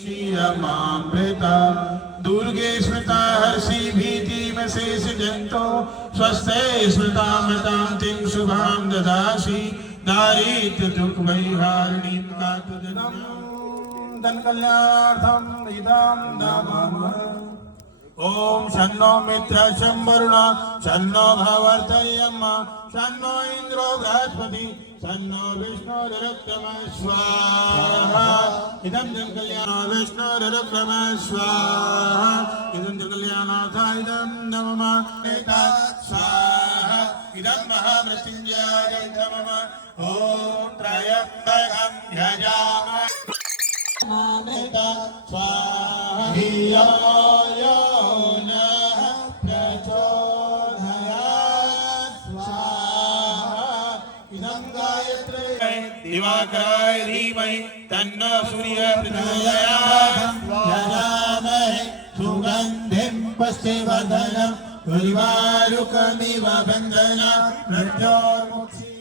क्षीरमामृता दुर्गे स्मृता हर्षि भीतिमशेष जंतो स्वस्थे स्मृतामतां तिं शुभां ददासि दारिद्र्य दुख वैहारिणीं कातुजनम धन कल्याणार्थं इदं नमः। ओम शन्नो मित्र शंवरुण शन्नो भवर्तयम शन्नो इंद्रो बृहस्पति शन्नो विष्णुरुक्रम स्वाहा इदं जन कल्याण विष्णुरुक्रम स्वाहा इदं जन कल्याणार्थाय इदं नमः एता स्वाहा इदं महामृत्युंजयाय नमः। ओम त्रयंबकं यजामहे मामेता स्वाहा धियो नः प्रचोदयात् स्वाहा इदं गायत्री दिवाकराय धीमहि तन्नो सूर्यः प्रचोदयात् यजामहे सुगन्धिं पुष्टिवर्धनम् उर्वारुकमिव बन्धनं मृत्योर्मुक्षी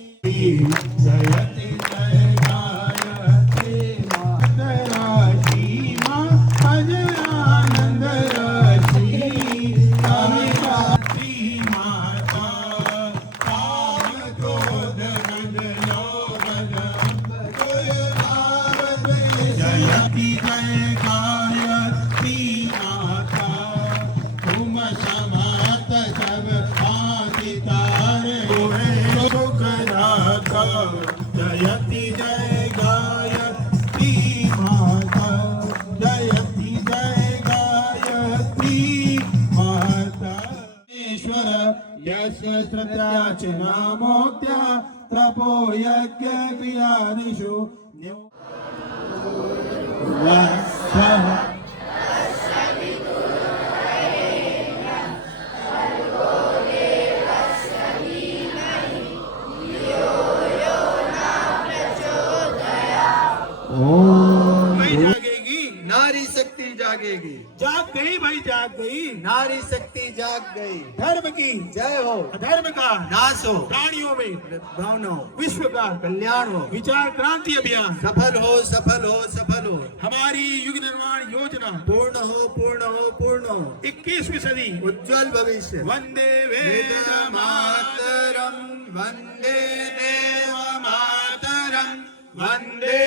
जयति जय गायत्री मातराजी मां अजयानंद राशि अविराती माता काम क्रोध मद लोभ जयति जय गायत्री माता तुम समस्त सब आदितार सुखदाता जयति जय गायत्री माता जयति जय गायत्री माता ईश्वर यस्य श्रद्धा च नामोक्त्या तपो यज्ञ क्रियादिषु वत्सः जागेगी नारी शक्ति जागेगी। जाग गई भाई जाग गई नारी शक्ति जाग गई। धर्म की जय हो अधर्म का नाश हो प्राणियों में भावन हो विश्व का कल्याण हो विचार क्रांति अभियान सफल हो सफल हो सफल हो हमारी युग निर्माण योजना पूर्ण हो पूर्ण हो पूर्ण हो 21वीं सदी उज्जवल भविष्य। वंदे वेद मातरम वंदे देव मातरम वंदे